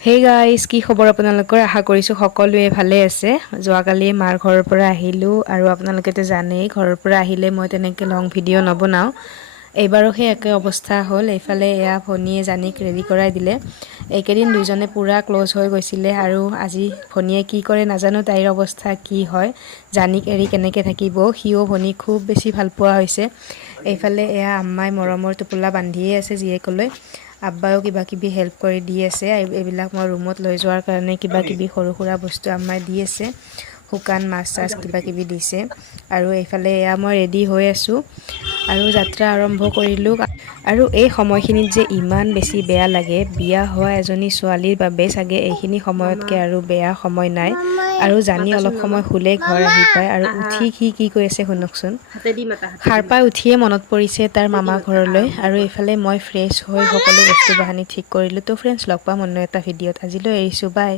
Hey guys, কি খবৰ আপোনালোকৰ? আশা কৰিছোঁ সকলোৱে ভালে আছে। যোৱাকালি মাৰ ঘৰৰ পৰা আহিলোঁ আৰু আপোনালোকেতো জানেই ঘৰৰ পৰা আহিলে মই তেনেকৈ লং ভিডিঅ' নবনাওঁ। এইবাৰো সেই একে অৱস্থা হ'ল। এইফালে এয়া ভনীয়ে জানিক ৰেডি কৰাই দিলে। এইকেইদিন দুইজনে পূৰা ক্ল'জ হৈ গৈছিলে আৰু আজি ভনীয়ে কি কৰে নাজানো, তাইৰ অৱস্থা কি হয়। জানিক এৰি কেনেকৈ থাকিব, সিও ভনীক খুব বেছি ভাল পোৱা হৈছে। এইফালে এয়া আম্মাই মৰমৰ টোপোলা বান্ধিয়ে আছে জীয়েকলৈ। আব্বাও কিবা কিবি হেল্প কৰি দি আছে। এইবিলাক মই ৰুমত লৈ যোৱাৰ কাৰণে কিবা কিবি সৰু সুৰা বস্তু আম্মাই দি আছে। শুকান মাছ চাছ কিবা কিবি দিছে আৰু এইফালে এয়া মই ৰেডি হৈ আছোঁ আৰু যাত্ৰা আৰম্ভ কৰিলোঁ। আৰু এই সময়খিনিত যে ইমান বেছি বেয়া লাগে, বিয়া হোৱা এজনী ছোৱালীৰ বাবে চাগে এইখিনি সময়তকৈ আৰু বেয়া সময় নাই। আৰু জানি অলপ সময় শুলেই ঘৰ আহি পায় আৰু উঠি সি কি কৈ আছে শুনকচোন। সাৰ পাই উঠিয়ে মনত পৰিছে তাৰ মামা ঘৰলৈ আৰু এইফালে মই ফ্ৰেছ হৈ সকলো বস্তু বাহানি ঠিক কৰিলোঁ। তো ফ্ৰেণ্ডছ, লগ পাম অন্য এটা ভিডিঅ'ত। আজিলৈ এৰিছোঁ, বাই।